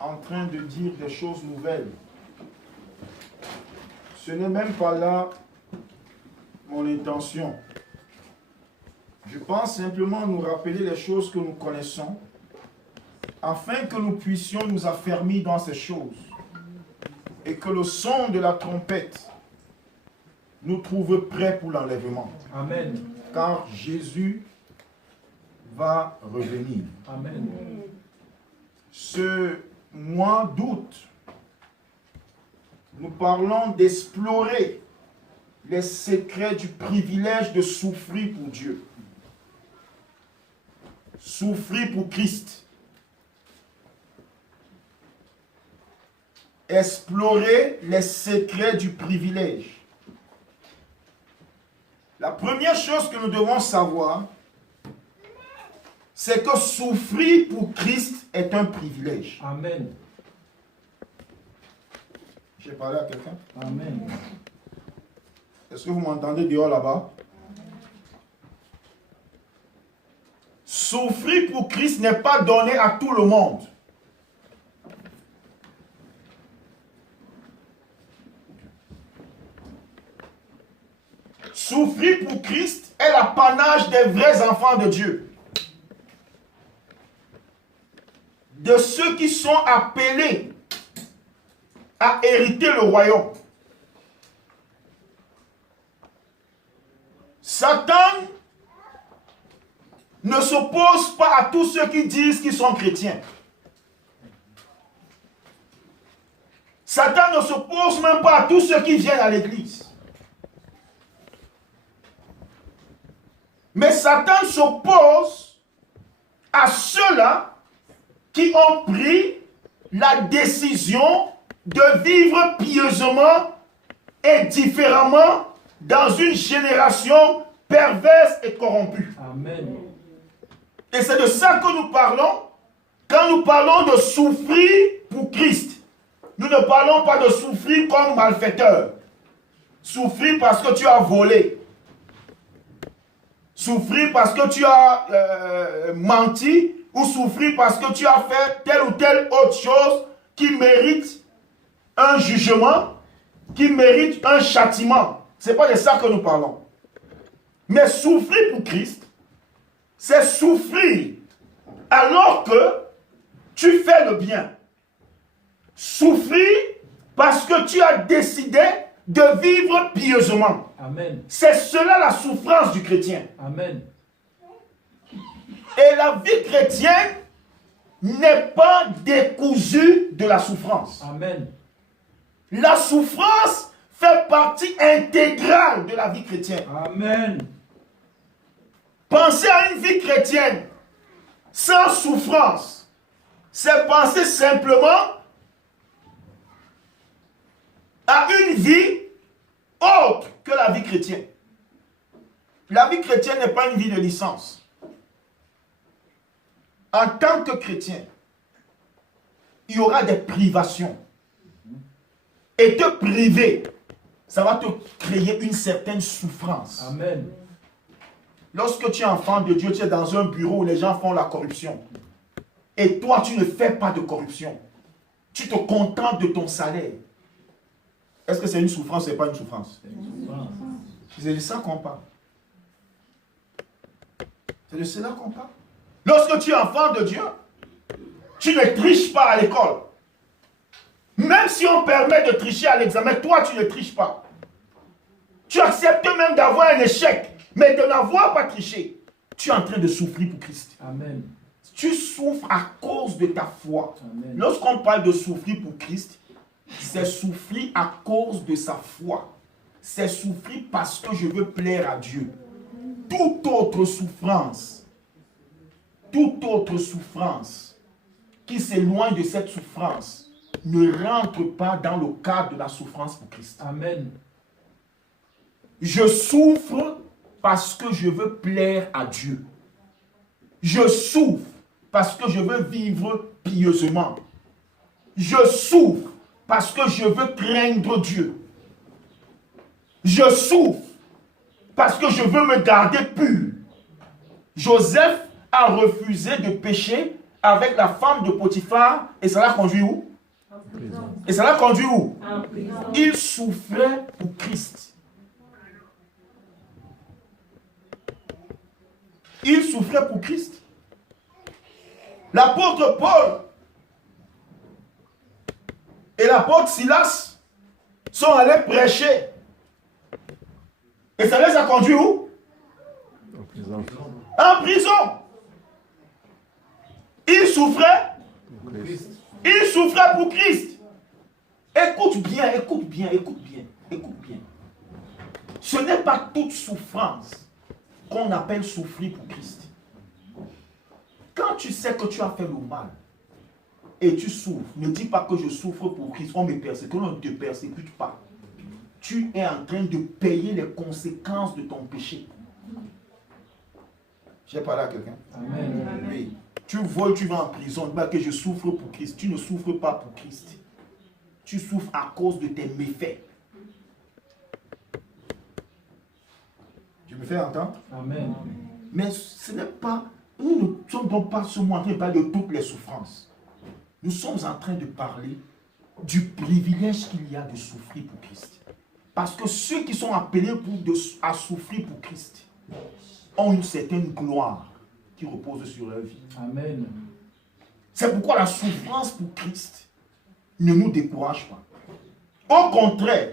en train de dire des choses nouvelles. Ce n'est même pas là mon intention. Je pense simplement nous rappeler les choses que nous connaissons, afin que nous puissions nous affermir dans ces choses, et que le son de la trompette nous trouve prêts pour l'enlèvement. Amen. Car Jésus va revenir. Amen. Ce mois d'août, nous parlons d'explorer les secrets du privilège de souffrir pour Dieu. Souffrir pour Christ. Explorer les secrets du privilège. La première chose que nous devons savoir, c'est que souffrir pour Christ est un privilège. Amen. J'ai parlé à quelqu'un? Amen. Est-ce que vous m'entendez dehors là-bas? Souffrir pour Christ n'est pas donné à tout le monde. Souffrir pour Christ est l'apanage des vrais enfants de Dieu. De ceux qui sont appelés à hériter le royaume. Satan ne s'oppose pas à tous ceux qui disent qu'ils sont chrétiens. Satan ne s'oppose même pas à tous ceux qui viennent à l'église. Mais Satan s'oppose à ceux-là qui ont pris la décision de vivre pieusement et différemment dans une génération perverse et corrompue. Amen. Et c'est de ça que nous parlons quand nous parlons de souffrir pour Christ. Nous ne parlons pas de souffrir comme malfaiteur. Souffrir parce que tu as volé. Souffrir parce que tu as menti, ou souffrir parce que tu as fait telle ou telle autre chose qui mérite un jugement, qui mérite un châtiment. Ce n'est pas de ça que nous parlons. Mais souffrir pour Christ, c'est souffrir alors que tu fais le bien. Souffrir parce que tu as décidé de vivre pieusement. Amen. C'est cela la souffrance du chrétien. Amen. Et la vie chrétienne n'est pas décousue de la souffrance. Amen. La souffrance fait partie intégrale de la vie chrétienne. Amen. Penser à une vie chrétienne sans souffrance, c'est penser simplement à une vie autre que la vie chrétienne. La vie chrétienne n'est pas une vie de licence. En tant que chrétien, il y aura des privations. Et te priver, ça va te créer une certaine souffrance. Amen. Lorsque tu es enfant de Dieu, tu es dans un bureau où les gens font la corruption. Et toi, tu ne fais pas de corruption. Tu te contentes de ton salaire. Est-ce que c'est une souffrance? Ce n'est pas une souffrance. C'est de ça qu'on parle. C'est de cela qu'on parle. Lorsque tu es enfant de Dieu, tu ne triches pas à l'école. Même si on permet de tricher à l'examen, toi tu ne triches pas. Tu acceptes même d'avoir un échec, mais de n'avoir pas triché. Tu es en train de souffrir pour Christ. Amen. Tu souffres à cause de ta foi. Amen. Lorsqu'on parle de souffrir pour Christ, c'est souffrir à cause de sa foi. C'est souffrir parce que je veux plaire à Dieu. Toute autre souffrance qui s'éloigne de cette souffrance ne rentre pas dans le cadre de la souffrance pour Christ. Amen. Je souffre parce que je veux plaire à Dieu. Je souffre parce que je veux vivre pieusement. Je souffre parce que je veux craindre Dieu. Je souffre parce que je veux me garder pur. Joseph a refusé de pécher avec la femme de Potiphar et ça l'a conduit où? Et ça l'a conduit où? Il souffrait pour Christ. Il souffrait pour Christ. L'apôtre Paul et l'apôtre Silas sont allés prêcher. Et ça les a conduits où? En prison. En prison. Il souffrait. Il souffrait pour Christ. Écoute bien, écoute bien, écoute bien, écoute bien. Ce n'est pas toute souffrance qu'on appelle souffrir pour Christ. Quand tu sais que tu as fait le mal et tu souffres, ne dis pas que je souffre pour Christ, on me persécute, on ne te persécute pas. Tu es en train de payer les conséquences de ton péché. J'ai parlé à quelqu'un? Amen. Oui. Tu voles, tu vas en prison, dis pas que je souffre pour Christ. Tu ne souffres pas pour Christ. Tu souffres à cause de tes méfaits. Je me fais entendre? Amen. Mais ce n'est pas, nous ne sommes donc pas seulement en train de parler de toutes les souffrances. Nous sommes en train de parler du privilège qu'il y a de souffrir pour Christ. Parce que ceux qui sont appelés à souffrir pour Christ ont une certaine gloire qui repose sur leur vie. Amen. C'est pourquoi la souffrance pour Christ ne nous décourage pas. Au contraire,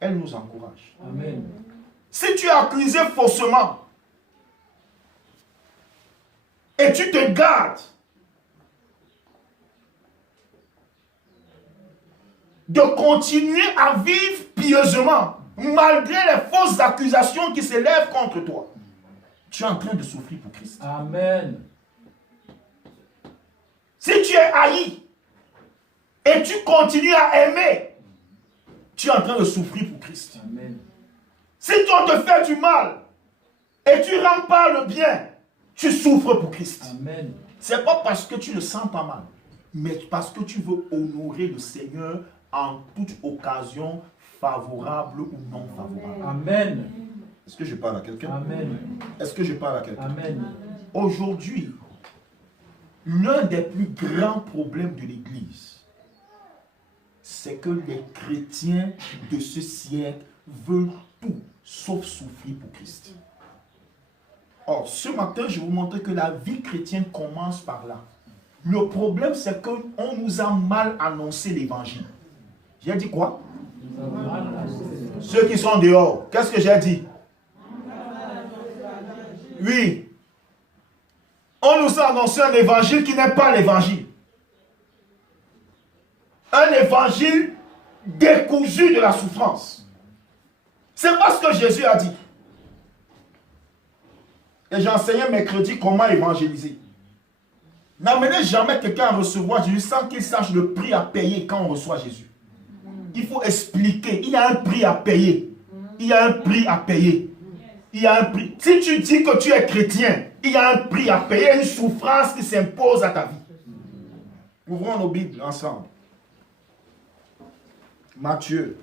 elle nous encourage. Amen. Si tu es accusé faussement et tu te gardes de continuer à vivre pieusement malgré les fausses accusations qui s'élèvent contre toi, tu es en train de souffrir pour Christ. Amen. Si tu es haï et tu continues à aimer, tu es en train de souffrir pour Christ. Amen. Si on te fait du mal et tu ne rends pas le bien, tu souffres pour Christ. Amen. Ce n'est pas parce que tu ne sens pas mal, mais parce que tu veux honorer le Seigneur en toute occasion, favorable ou non favorable. Amen. Est-ce que je parle à quelqu'un? Amen. Est-ce que je parle à quelqu'un? Amen. Aujourd'hui, l'un des plus grands problèmes de l'Église, c'est que les chrétiens de ce siècle veulent tout sauf souffrir pour Christ. Or, ce matin, je vais vous montrer que la vie chrétienne commence par là. Le problème, c'est qu'on nous a mal annoncé l'évangile. J'ai dit quoi? Ceux qui sont dehors, qu'est-ce que j'ai dit? Oui. On nous a annoncé un évangile qui n'est pas l'évangile. Un évangile décousu de la souffrance. C'est pas ce que Jésus a dit. Et j'ai enseigné mercredi comment évangéliser. N'amenez jamais quelqu'un à recevoir Jésus sans qu'il sache le prix à payer quand on reçoit Jésus. Il faut expliquer. Il y a un prix à payer. Il y a un prix à payer. Il y a un prix. Si tu dis que tu es chrétien, il y a un prix à payer, une souffrance qui s'impose à ta vie. Ouvrons nos Bibles ensemble. Matthieu.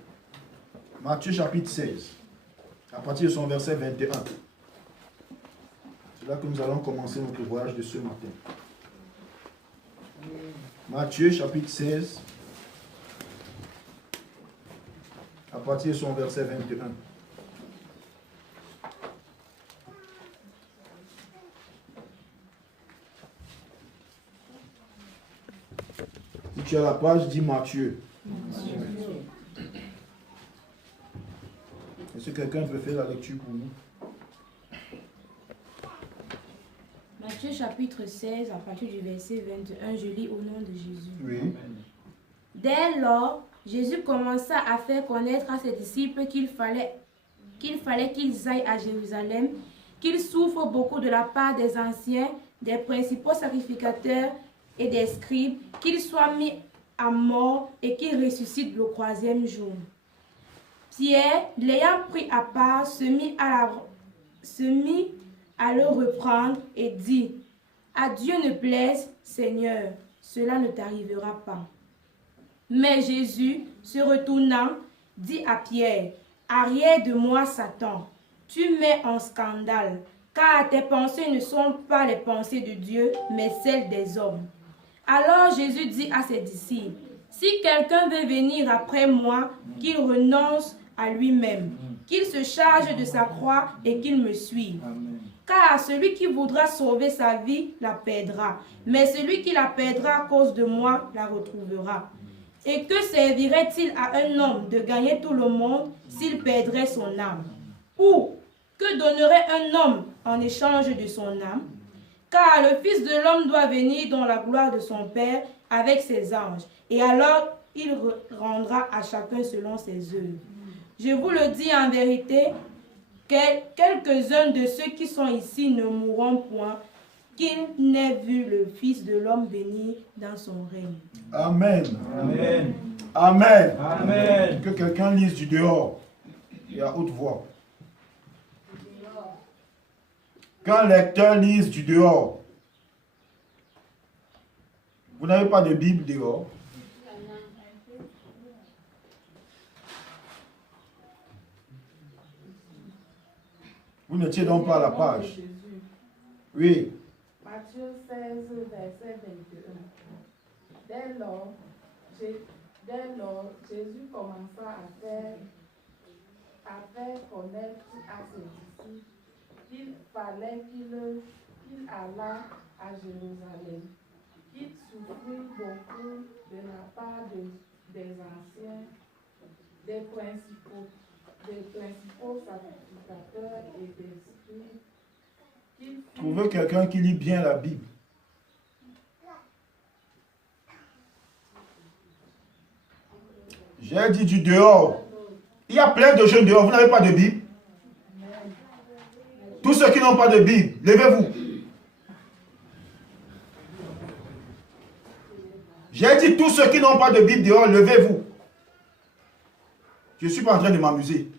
Matthieu chapitre 16. À partir de son verset 21. C'est là que nous allons commencer notre voyage de ce matin. Matthieu chapitre 16. À partir de son verset 21. Si tu as la page, dis Matthieu. Est-ce que quelqu'un peut faire la lecture pour nous? Matthieu chapitre 16, à partir du verset 21, je lis au nom de Jésus. Oui. Dès lors, Jésus commença à faire connaître à ses disciples qu'il fallait qu'ils aillent à Jérusalem, qu'ils souffrent beaucoup de la part des anciens, des principaux sacrificateurs et des scribes, qu'ils soient mis à mort et qu'ils ressuscitent le troisième jour. Pierre, l'ayant pris à part, se mit à le reprendre et dit: à Dieu ne plaise, Seigneur, cela ne t'arrivera pas. Mais Jésus, se retournant, dit à Pierre: arrière de moi, Satan, tu mets en scandale car tes pensées ne sont pas les pensées de Dieu, mais celles des hommes. Alors Jésus dit à ses disciples, si quelqu'un veut venir après moi, qu'il renonce à lui-même, qu'il se charge de sa croix et qu'il me suive. Car celui qui voudra sauver sa vie la perdra, mais celui qui la perdra à cause de moi la retrouvera. Et que servirait-il à un homme de gagner tout le monde s'il perdrait son âme? Ou que donnerait un homme en échange de son âme? Car le Fils de l'homme doit venir dans la gloire de son Père avec ses anges, et alors il rendra à chacun selon ses œuvres. Je vous le dis en vérité, quelques-uns de ceux qui sont ici ne mourront point, qu'ils n'aient vu le Fils de l'homme venir dans son règne. Amen. Amen. Amen. Amen. Que quelqu'un lise du dehors et à haute voix. Qu'un lecteur lise du dehors. Vous n'avez pas de Bible dehors? Vous n'étiez donc pas à la page. Oui. Matthieu 16, verset 21. Dès lors, Jésus commença à faire connaître à ses disciples qu'il fallait qu'il allât à Jérusalem, qu'il souffrit beaucoup de la part des anciens, des principaux sacrificateurs et des scribes. Trouvez quelqu'un qui lit bien la Bible. J'ai dit du dehors. Il y a plein de jeunes dehors. Vous n'avez pas de Bible? Tous ceux qui n'ont pas de Bible, levez-vous. J'ai dit tous ceux qui n'ont pas de Bible dehors, levez-vous. Je ne suis pas en train de m'amuser.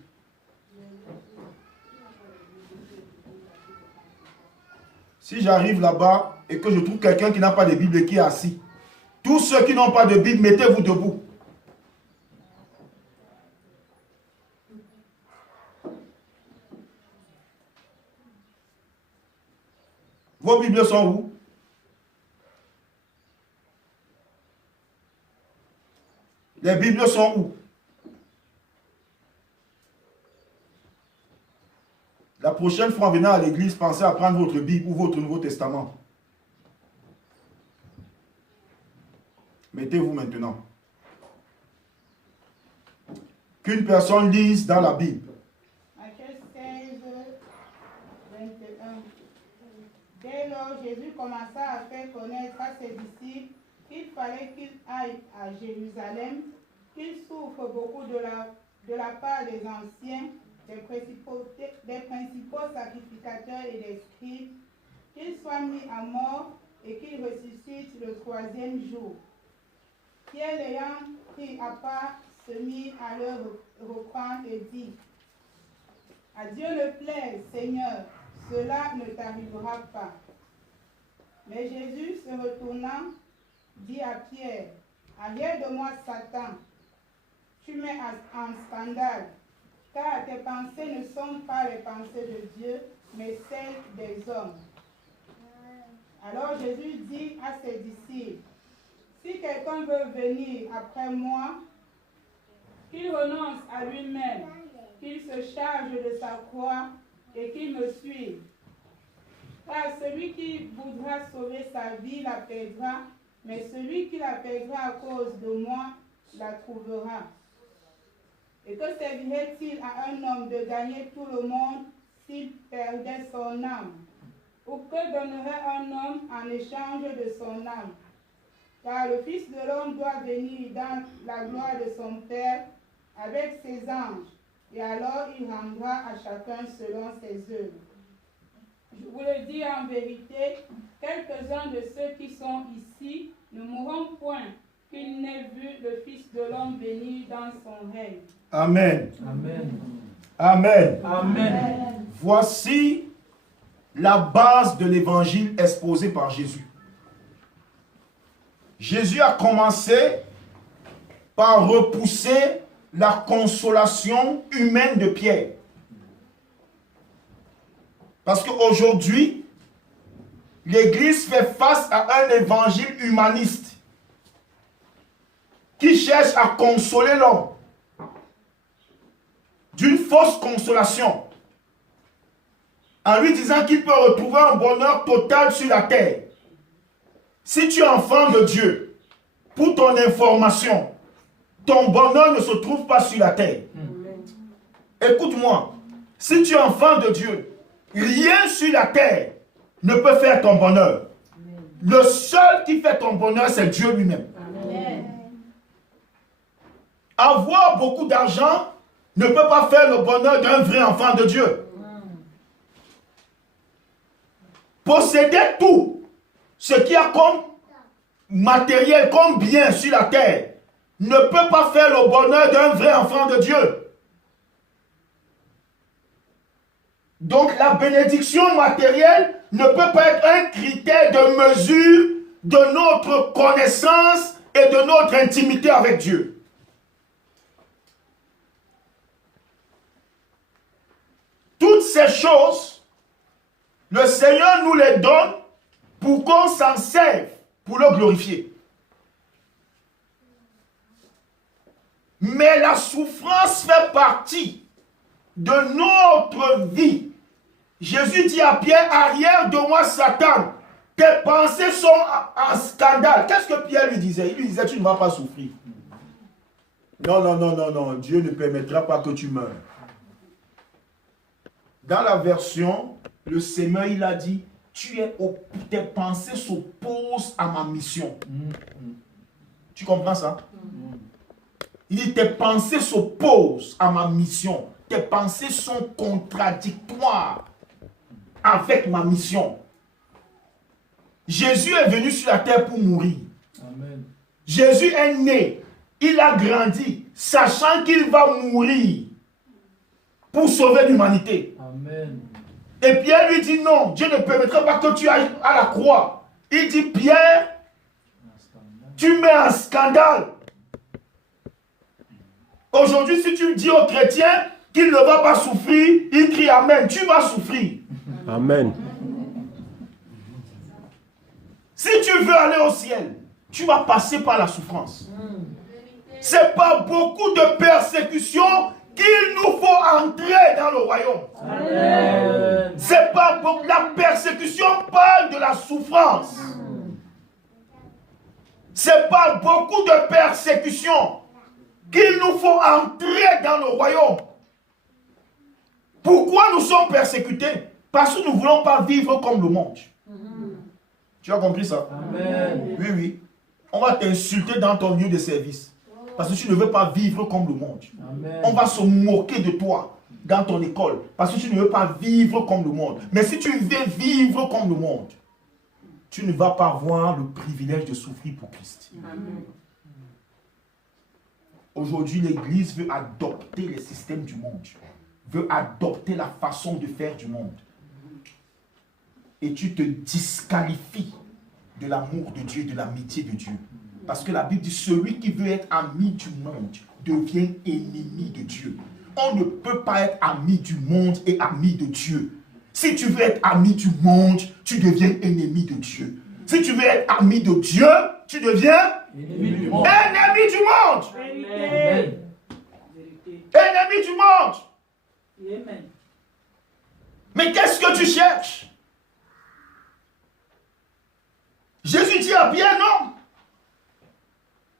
Si j'arrive là-bas et que je trouve quelqu'un qui n'a pas de Bible et qui est assis, tous ceux qui n'ont pas de Bible, mettez-vous debout. Vos Bibles sont où? Les Bibles sont où? La prochaine fois en venant à l'église, pensez à prendre votre Bible ou votre Nouveau Testament. Mettez-vous maintenant. Qu'une personne lise dans la Bible. Matthieu 16, 21. Dès lors, Jésus commença à faire connaître à ses disciples qu'il fallait qu'il aille à Jérusalem, qu'il souffre beaucoup de la part des anciens, des principaux sacrificateurs et des scribes, qu'il soit mis à mort et qu'il ressuscite le troisième jour. Pierre l'ayant pris à part, se mit à leur reprendre et dit, à Dieu le plaît, Seigneur, cela ne t'arrivera pas. Mais Jésus, se retournant, dit à Pierre, arrière de moi, Satan, tu mets en scandale, car tes pensées ne sont pas les pensées de Dieu, mais celles des hommes. Alors Jésus dit à ses disciples, si quelqu'un veut venir après moi, qu'il renonce à lui-même, qu'il se charge de sa croix et qu'il me suive. Car celui qui voudra sauver sa vie la perdra, mais celui qui la perdra à cause de moi la trouvera. Et que servirait-il à un homme de gagner tout le monde s'il perdait son âme? Ou que donnerait un homme en échange de son âme? Car le Fils de l'homme doit venir dans la gloire de son Père avec ses anges, et alors il rendra à chacun selon ses œuvres. Je vous le dis en vérité, quelques-uns de ceux qui sont ici ne mourront point, qu'ils n'aient vu le Fils de l'homme venir dans son règne. Amen. Amen. Amen. Amen. Voici la base de l'évangile exposé par Jésus. Jésus a commencé par repousser la consolation humaine de Pierre. Parce qu'aujourd'hui, l'Église fait face à un évangile humaniste qui cherche à consoler l'homme d'une fausse consolation en lui disant qu'il peut retrouver un bonheur total sur la terre. Si tu es enfant de Dieu, pour ton information, ton bonheur ne se trouve pas sur la terre. Écoute-moi, si tu es enfant de Dieu, rien sur la terre ne peut faire ton bonheur. Le seul qui fait ton bonheur, c'est Dieu lui-même. Avoir beaucoup d'argent ne peut pas faire le bonheur d'un vrai enfant de Dieu. Posséder tout ce qu'il y a comme matériel, comme bien sur la terre, ne peut pas faire le bonheur d'un vrai enfant de Dieu. Donc la bénédiction matérielle ne peut pas être un critère de mesure de notre connaissance et de notre intimité avec Dieu. Toutes ces choses, le Seigneur nous les donne pour qu'on s'en serve, pour le glorifier. Mais la souffrance fait partie de notre vie. Jésus dit à Pierre, arrière de moi Satan, tes pensées sont en scandale. Qu'est-ce que Pierre lui disait? Il lui disait, tu ne vas pas souffrir. Non, Dieu ne permettra pas que tu meures. Dans la version, le Seigneur, il a dit, tes pensées s'opposent à ma mission. Tu comprends ça? Il dit, tes pensées s'opposent à ma mission. Tes pensées sont contradictoires avec ma mission. Jésus est venu sur la terre pour mourir. Amen. Jésus est né, il a grandi, sachant qu'il va mourir pour sauver l'humanité. Amen. Et Pierre lui dit non, Dieu ne permettra pas que tu ailles à la croix. Il dit, Pierre, tu mets un scandale. Aujourd'hui, si tu dis aux chrétiens qu'il ne va pas souffrir, il crie Amen, tu vas souffrir. Amen. Si tu veux aller au ciel, tu vas passer par la souffrance. C'est par beaucoup de persécutions qu'il nous faut entrer dans le royaume. Amen. C'est pas beaucoup. La persécution parle de la souffrance. C'est par beaucoup de persécutions qu'il nous faut entrer dans le royaume. Pourquoi nous sommes persécutés? Parce que nous ne voulons pas vivre comme le monde. Tu as compris ça? Amen. Oui. On va t'insulter dans ton lieu de service. Parce que tu ne veux pas vivre comme le monde. Amen. On va se moquer de toi dans ton école. Parce que tu ne veux pas vivre comme le monde. Mais si tu veux vivre comme le monde, tu ne vas pas avoir le privilège de souffrir pour Christ. Amen. Aujourd'hui, l'Église veut adopter les systèmes du monde. Veut adopter la façon de faire du monde. Et tu te disqualifies de l'amour de Dieu, de l'amitié de Dieu. Parce que la Bible dit, celui qui veut être ami du monde devient ennemi de Dieu. On ne peut pas être ami du monde et ami de Dieu. Si tu veux être ami du monde, tu deviens ennemi de Dieu. Si tu veux être ami de Dieu, tu deviens ennemi du monde. Ennemi du monde. Amen. Ennemi du monde. Amen. Mais qu'est-ce que tu cherches? Jésus dit à Pierre, non.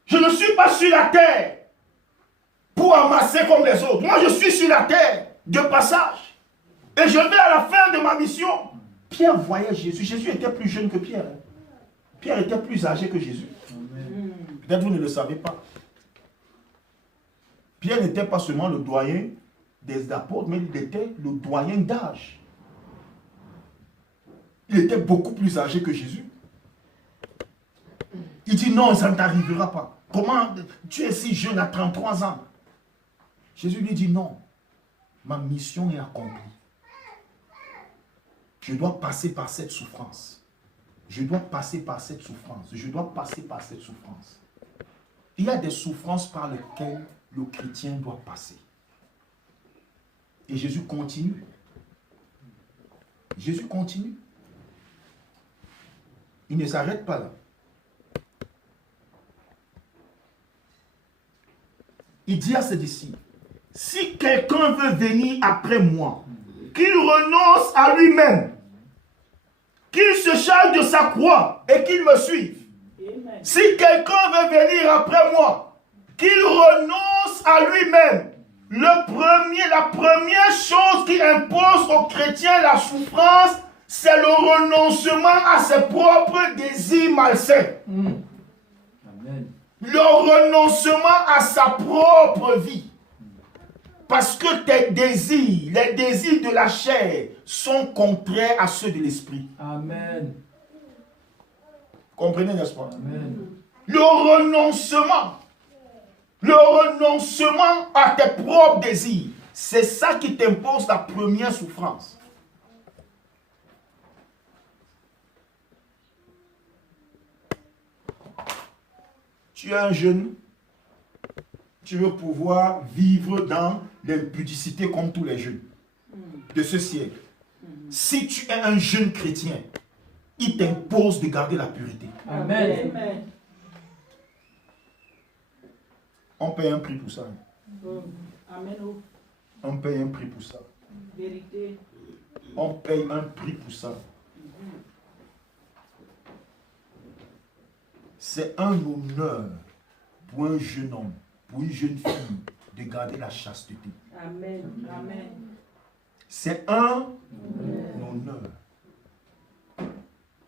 Je ne suis pas sur la terre pour amasser comme les autres. Moi, je suis sur la terre de passage. Et je vais à la fin de ma mission. Pierre voyait Jésus. Jésus était plus jeune que Pierre. Pierre était plus âgé que Jésus. Peut-être vous ne le savez pas. Pierre n'était pas seulement le doyen des apôtres, mais il était le doyen d'âge. Il était beaucoup plus âgé que Jésus. Il dit non, ça ne t'arrivera pas. Comment tu es si jeune à 33 ans? Jésus lui dit non, ma mission est accomplie. Je dois passer par cette souffrance. Je dois passer par cette souffrance. Je dois passer par cette souffrance. Il y a des souffrances par lesquelles le chrétien doit passer. Et Jésus continue. Jésus continue. Il ne s'arrête pas là. Il dit à ses disciples, si quelqu'un veut venir après moi, qu'il renonce à lui-même, qu'il se charge de sa croix et qu'il me suive. Amen. Si quelqu'un veut venir après moi, qu'il renonce à lui-même. La première chose qui impose aux chrétiens la souffrance, c'est le renoncement à ses propres désirs malsains. Amen. Le renoncement à sa propre vie. Parce que tes désirs, les désirs de la chair, sont contraires à ceux de l'esprit. Amen. Comprenez, n'est-ce pas? Amen. Le renoncement à tes propres désirs, c'est ça qui t'impose la première souffrance. Tu es un jeune, tu veux pouvoir vivre dans l'impudicité comme tous les jeunes de ce siècle. Si tu es un jeune chrétien, il t'impose de garder la pureté. Amen. Amen. On paye un prix pour ça. Amen. Oh, On paye un prix pour ça. vérité. On paye un prix pour ça. C'est un honneur pour un jeune homme, pour une jeune fille, de garder la chasteté. Amen. Amen. C'est un honneur.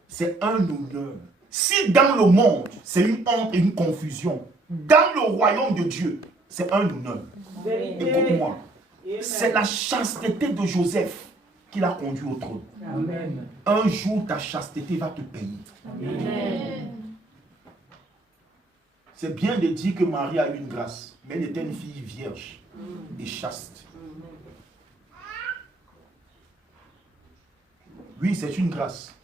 C'est un honneur. Si dans le monde, c'est une honte et une confusion, dans le royaume de Dieu, c'est un honneur. Vérité. Écoute-moi, Amen. c'est la chasteté de Joseph qui l'a conduit au trône. Amen. Un jour, ta chasteté va te payer. Amen. C'est bien de dire que Marie a eu une grâce, mais elle était une fille vierge et chaste. Oui, c'est une grâce,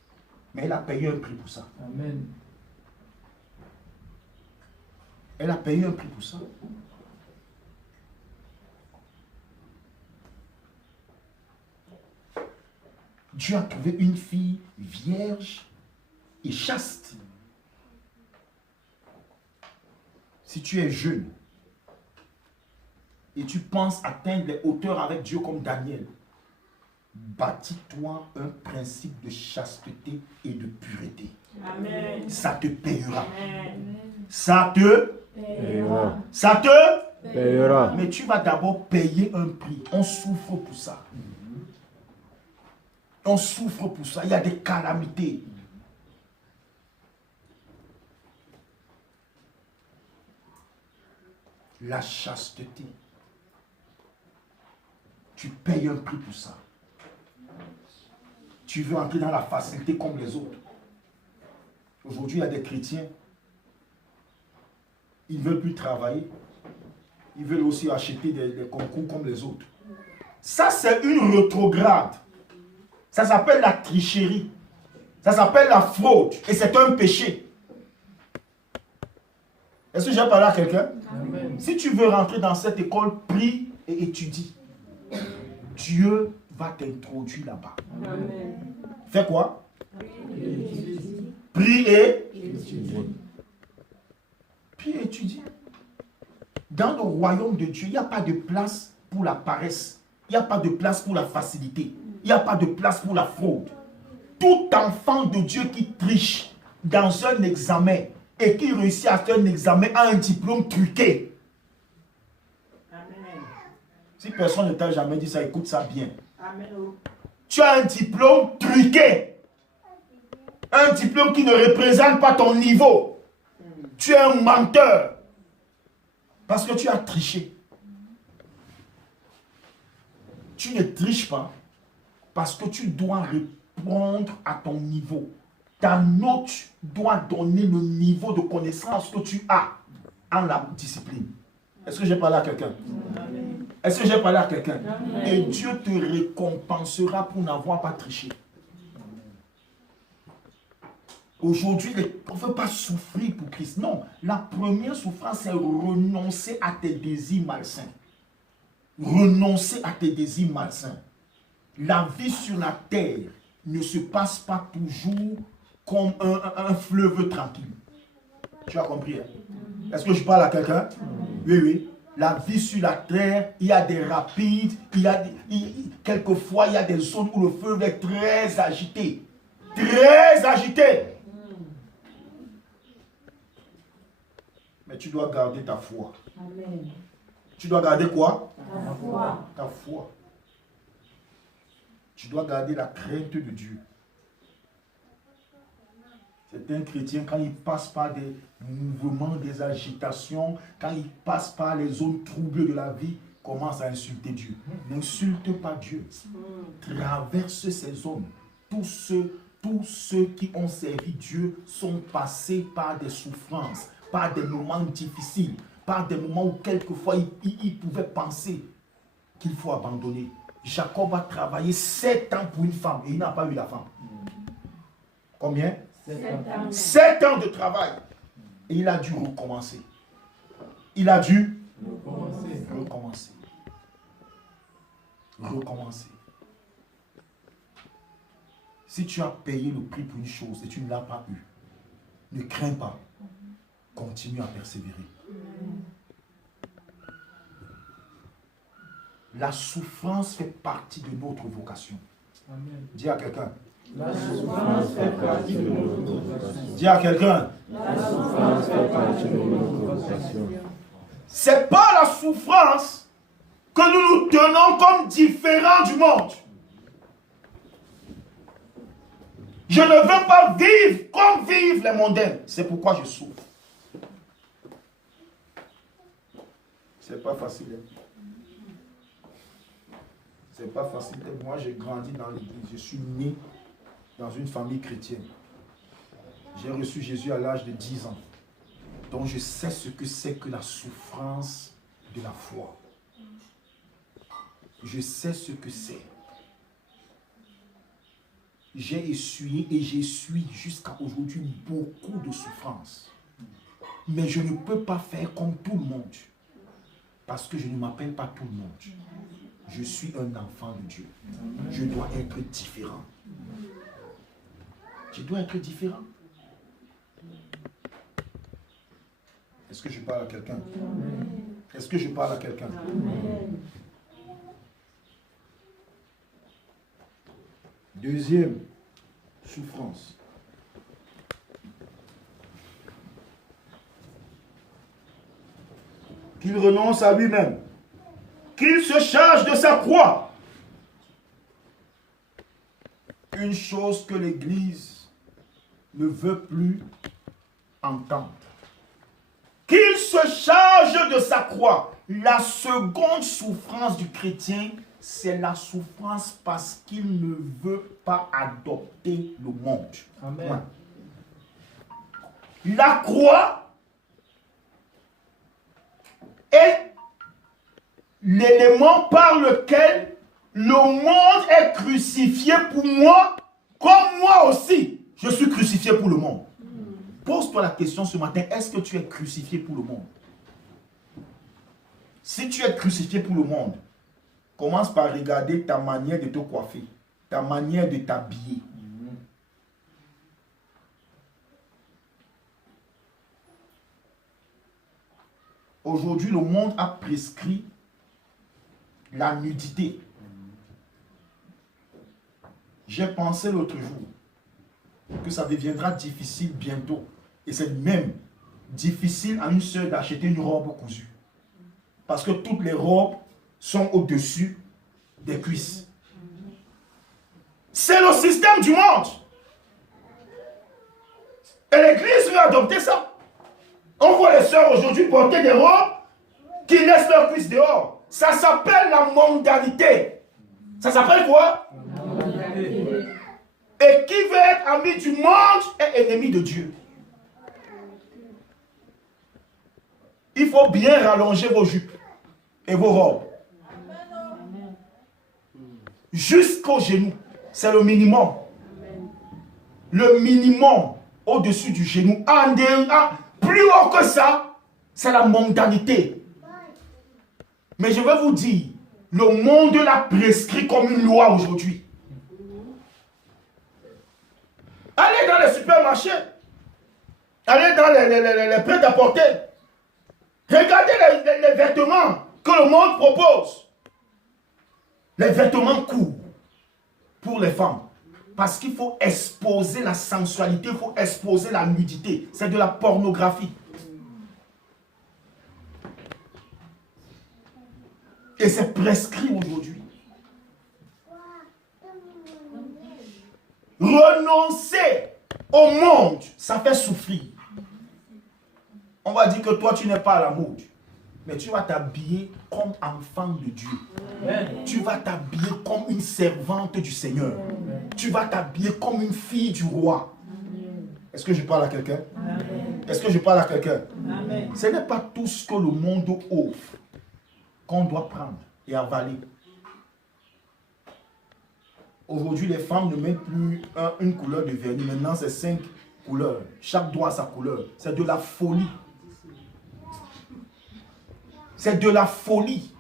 mais elle a payé un prix pour ça. Amen. Elle a payé un prix pour ça. Dieu a trouvé une fille vierge et chaste. Si tu es jeune et tu penses atteindre les hauteurs avec Dieu comme Daniel, bâtis-toi un principe de chasteté et de pureté. Amen. Ça te payera. Amen. Ça te Payera. Ça te Payera. Mais tu vas d'abord payer un prix. On souffre pour ça. On souffre pour ça. Il y a des calamités. La chasteté. Tu payes un prix pour ça. Tu veux entrer dans la facilité comme les autres. Aujourd'hui, il y a des chrétiens. Ils ne veulent plus travailler. Ils veulent aussi acheter des concours comme les autres. Ça, c'est une rétrograde. Ça s'appelle la tricherie. Ça s'appelle la fraude. Et c'est un péché. Est-ce que j'ai parlé à quelqu'un? Amen. Si tu veux rentrer dans cette école, prie et étudie. Dieu va t'introduire là-bas. Amen. Fais quoi? Prie et étudie. Dans le royaume de Dieu, il n'y a pas de place pour la paresse. Il n'y a pas de place pour la facilité. Il n'y a pas de place pour la fraude. Tout enfant de Dieu qui triche dans un examen et qui réussit à faire un examen a un diplôme truqué. Amen. Si personne ne t'a jamais dit ça, écoute ça bien. Amen. Oh, Tu as un diplôme truqué. Un diplôme qui ne représente pas ton niveau. Tu es un menteur. Parce que tu as triché. Tu ne triches pas parce que tu dois répondre à ton niveau. Ta note doit donner le niveau de connaissance que tu as en la discipline. Est-ce que j'ai parlé à quelqu'un? Amen. Est-ce que j'ai parlé à quelqu'un? Amen. Et Dieu te récompensera pour n'avoir pas triché. Aujourd'hui, on ne veut pas souffrir pour Christ. Non, la première souffrance, c'est renoncer à tes désirs malsains. Renoncer à tes désirs malsains. La vie sur la terre ne se passe pas toujours comme un fleuve tranquille. Tu as compris? Hein? Est-ce que je parle à quelqu'un? Oui, oui. La vie sur la terre, il y a des rapides, quelquefois il y a des zones où le fleuve est très agité. Très agité. Mais tu dois garder ta foi. Amen. Tu dois garder quoi? Ta foi. Ta foi. Tu dois garder la crainte de Dieu. C'est un chrétien, quand il passe par des mouvements, des agitations, quand il passe par les zones troubles de la vie, commence à insulter Dieu. N'insulte pas Dieu. Traverse ces zones. Tous ceux qui ont servi Dieu sont passés par des souffrances, par des moments difficiles, par des moments où quelquefois ils pouvaient penser qu'il faut abandonner. Jacob a travaillé 7 ans pour une femme et il n'a pas eu la femme. Combien? 7 ans de travail. Et il a dû recommencer. Il a dû recommencer. Si tu as payé le prix pour une chose et tu ne l'as pas eu, ne crains pas. Continue à persévérer. La souffrance fait partie de notre vocation. Amen. Dis à quelqu'un. La souffrance fait partie de notre vocation. Dis à quelqu'un. La souffrance fait partie de notre vocation. C'est pas la souffrance que nous nous tenons comme différents du monde. Je ne veux pas vivre comme vivent les mondains. C'est pourquoi je souffre. C'est pas facile. C'est pas facile. Moi, j'ai grandi dans l'église. Je suis né dans une famille chrétienne. J'ai reçu Jésus à l'âge de 10 ans. Donc, je sais ce que c'est que la souffrance de la foi. Je sais ce que c'est. J'ai essuyé et j'essuie jusqu'à aujourd'hui beaucoup de souffrances. Mais je ne peux pas faire comme tout le monde. Parce que je ne m'appelle pas tout le monde. Je suis un enfant de Dieu. Je dois être différent. Je dois être différent. Est-ce que je parle à quelqu'un? Est-ce que je parle à quelqu'un? Deuxième souffrance. Qu'il renonce à lui-même. Qu'il se charge de sa croix. Une chose que l'Église ne veut plus entendre. Qu'il se charge de sa croix. La seconde souffrance du chrétien, c'est la souffrance parce qu'il ne veut pas adopter le monde. Amen. La croix est l'élément par lequel le monde est crucifié pour moi, comme moi aussi, je suis crucifié pour le monde. Pose-toi la question ce matin, est-ce que tu es crucifié pour le monde? Si tu es crucifié pour le monde, commence par regarder ta manière de te coiffer, ta manière de t'habiller. Aujourd'hui, le monde a prescrit la nudité. J'ai pensé l'autre jour que ça deviendra difficile bientôt. Et c'est même difficile à une sœur d'acheter une robe cousue. Parce que toutes les robes sont au-dessus des cuisses. C'est le système du monde. Et l'Église veut adopter ça. On voit les sœurs aujourd'hui porter des robes qui laissent leurs cuisses dehors. Ça s'appelle la mondanité. Ça s'appelle quoi? Et qui veut être ami du monde est ennemi de Dieu. Il faut bien rallonger vos jupes et vos robes. Jusqu'aux genoux. C'est le minimum. Le minimum au-dessus du genou. Plus haut que ça, c'est la mondanité. Mais je vais vous dire, le monde l'a prescrit comme une loi aujourd'hui. les supermarchés. Allez dans les prêt-à-porter. Regardez les vêtements que le monde propose. Les vêtements courts pour les femmes. Parce qu'il faut exposer la sensualité, il faut exposer la nudité. C'est de la pornographie. Et c'est prescrit aujourd'hui. Renoncer au monde, ça fait souffrir. On va dire que toi, tu n'es pas à la mode. Mais tu vas t'habiller comme enfant de Dieu. Tu vas t'habiller comme une servante du Seigneur. Tu vas t'habiller comme une fille du roi. Est-ce que je parle à quelqu'un? Est-ce que je parle à quelqu'un? Ce n'est pas tout ce que le monde offre qu'on doit prendre et avaler. Aujourd'hui, les femmes ne mettent plus une couleur de vernis. Maintenant, c'est 5 couleurs. Chaque doigt a sa couleur. C'est de la folie. C'est de la folie.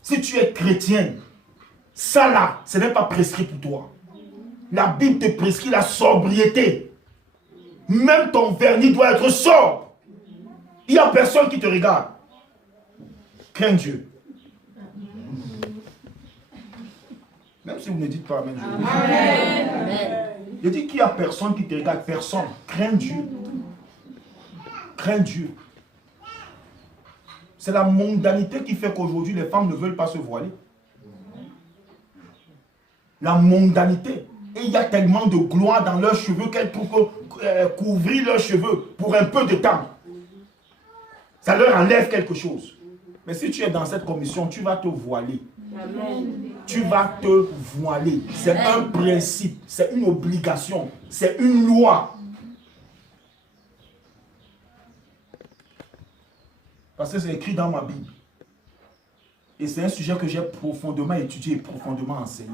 Si tu es chrétienne, ça là, ce n'est pas prescrit pour toi. La Bible te prescrit la sobriété. Même ton vernis doit être sobre. Il n'y a personne qui te regarde. Crains Dieu. Même si vous ne dites pas Amen. Je dis qu'il n'y a personne qui te regarde. Personne. Crains Dieu. Crains Dieu. C'est la mondanité qui fait qu'aujourd'hui les femmes ne veulent pas se voiler. La mondanité. Et il y a tellement de gloire dans leurs cheveux qu'elles trouvent couvrir leurs cheveux pour un peu de temps. Ça leur enlève quelque chose. Mais si tu es dans cette commission, tu vas te voiler. Amen. Tu vas te voiler. C'est un principe, c'est une obligation, c'est une loi. Parce que c'est écrit dans ma Bible. Et c'est un sujet que j'ai profondément étudié et profondément enseigné.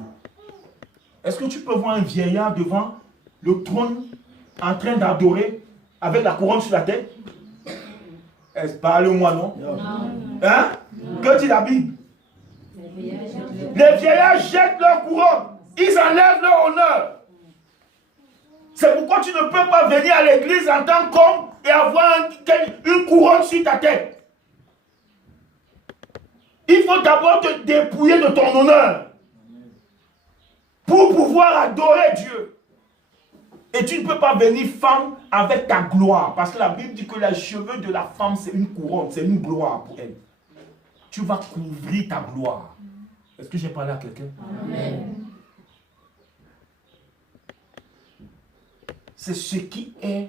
Est-ce que tu peux voir un vieillard devant le trône en train d'adorer avec la couronne sur la tête? Parle-moi, non? Hein? Que dit la Bible? Les vieillards jettent leur couronne. Ils enlèvent leur honneur. C'est pourquoi tu ne peux pas venir à l'église en tant qu'homme et avoir une couronne sur ta tête. Il faut d'abord te dépouiller de ton honneur pour pouvoir adorer Dieu. Et tu ne peux pas venir femme avec ta gloire. Parce que la Bible dit que les cheveux de la femme, c'est une couronne, c'est une gloire pour elle. Tu vas couvrir ta gloire. Est-ce que j'ai parlé à quelqu'un? Amen. C'est ce qui est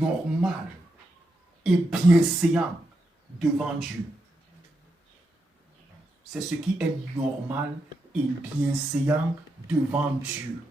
normal et bienséant devant Dieu. C'est ce qui est normal et bienséant devant Dieu.